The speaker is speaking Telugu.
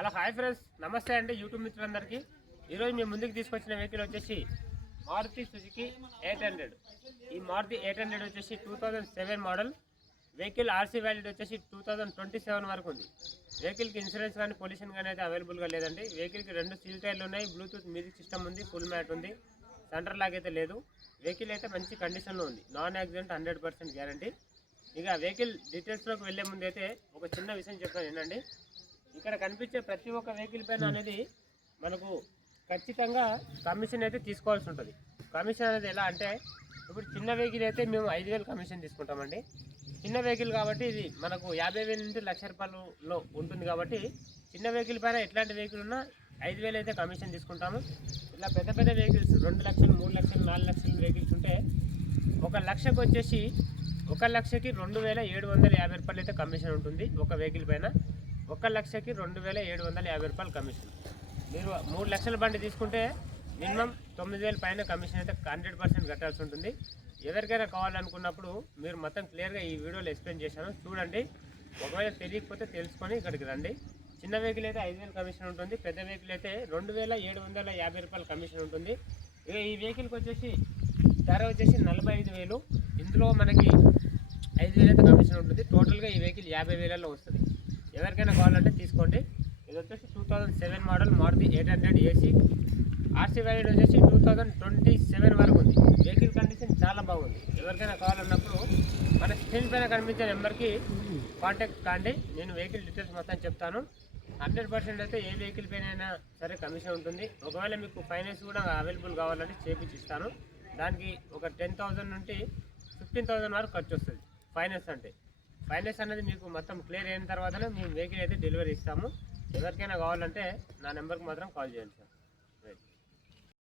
అలా హాయ్ ఫ్రెండ్స్, నమస్తే అండి యూట్యూబ్ మిత్రులందరికీ. ఈరోజు మేము ముందుకు తీసుకొచ్చిన వెహికల్ వచ్చేసి మారుతి సుజుకి 800. ఈ మారుతి 800 వచ్చేసి 2007 మోడల్ వెహికల్. ఆర్సీ వ్యాలిడ్ వచ్చేసి 2027 వరకు ఉంది. వెహికల్కి ఇన్సూరెన్స్ కానీ పొల్యూషన్ కానీ అయితే అవైలబుల్గా లేదండి. వెహికల్కి 2 సీల్ టైర్లు ఉన్నాయి, బ్లూటూత్ మ్యూజిక్ సిస్టమ్ ఉంది, ఫుల్ మ్యాట్ ఉంది, సెంటర్ లాగ్ అయితే లేదు. వెహికల్ అయితే మంచి కండిషన్లో ఉంది, నాన్ యాక్సిడెంట్ 100% గ్యారంటీ. ఇక వెహికల్ డీటెయిల్స్లోకి వెళ్ళే ముందు అయితే ఒక చిన్న విషయం చెప్తాను ఏంటండి. ఇక్కడ కనిపించే ప్రతి ఒక్క వెహికల్ పైన అనేది మనకు ఖచ్చితంగా కమిషన్ అయితే తీసుకోవాల్సి ఉంటుంది. కమిషన్ అనేది ఎలా అంటే, ఇప్పుడు చిన్న వెహికల్ అయితే మేము 5,000 కమిషన్ తీసుకుంటామండి. చిన్న వెహికల్ కాబట్టి ఇది మనకు 50,000 నుండి ₹1,00,000లో ఉంటుంది. కాబట్టి చిన్న వెహికల్ పైన ఎట్లాంటి వెహికల్ ఉన్నా 5,000 అయితే కమిషన్ తీసుకుంటాము. ఇట్లా పెద్ద పెద్ద వెహికల్స్ 2 లక్షలు, 3 లక్షలు, 4 లక్షల వెహికల్స్ ఉంటే 1 లక్షకు వచ్చేసి 1 లక్షకి ₹2,750 అయితే కమిషన్ ఉంటుంది. ఒక వెహికల్ పైన 1 లక్షకి ₹2,750 కమిషన్. మీరు 3 లక్షల బండి తీసుకుంటే మినిమం 9,000 పైన కమిషన్ అయితే 100% కట్టాల్సి ఉంటుంది. ఎవరికైనా కావాలనుకున్నప్పుడు మీరు మొత్తం క్లియర్గా ఈ వీడియోలో ఎక్స్ప్లెయిన్ చేశాను, చూడండి. ఒకవేళ తెలియకపోతే తెలుసుకొని ఇక్కడికి రండి. చిన్న వెహికల్ అయితే 5,000 కమిషన్ ఉంటుంది, పెద్ద వెహికల్ అయితే ₹2,750 కమిషన్ ఉంటుంది. ఇక ఈ వెహికల్కి వచ్చేసి ధర వచ్చేసి 45,000. ఇందులో మనకి 5,000 అయితే కమిషన్ ఉంటుంది. టోటల్గా ఈ వెహికల్ 50,000లో వస్తుంది. ఎవరికైనా కావాలంటే తీసుకోండి. ఇది వచ్చేసి 2007 model Maruti 800 AC. RC valid వచ్చేసి 2027 వరకు ఉంది. వెహికల్ కండిషన్ చాలా బాగుంది. ఎవరికైనా కావాలన్నప్పుడు మన స్క్రీన్ పైన కనిపించే నెంబర్కి కాంటాక్ట్ కాండి. నేను వెహికల్ డీటెయిల్స్ మొత్తం చెప్తాను. 100% అయితే ఏ వెహికల్ పైన అయినా సరే కమిషన్ ఉంటుంది. ఒకవేళ మీకు ఫైనాన్స్ కూడా అవైలబుల్ కావాలంటే చేపించిస్తాను. దానికి ఒక 10,000 నుండి 15,000 వరకు ఖర్చు వస్తుంది ఫైనాన్స్ అంటే. ఫైనాన్స్ అనేది మీకు మొత్తం క్లియర్ అయిన తర్వాతనే మేము వెహికల్ అయితే డెలివరీ ఇస్తాము. ఎవరికైనా కావాలంటే నా నెంబర్కి మాత్రం కాల్ చేయండి సార్. రైట్.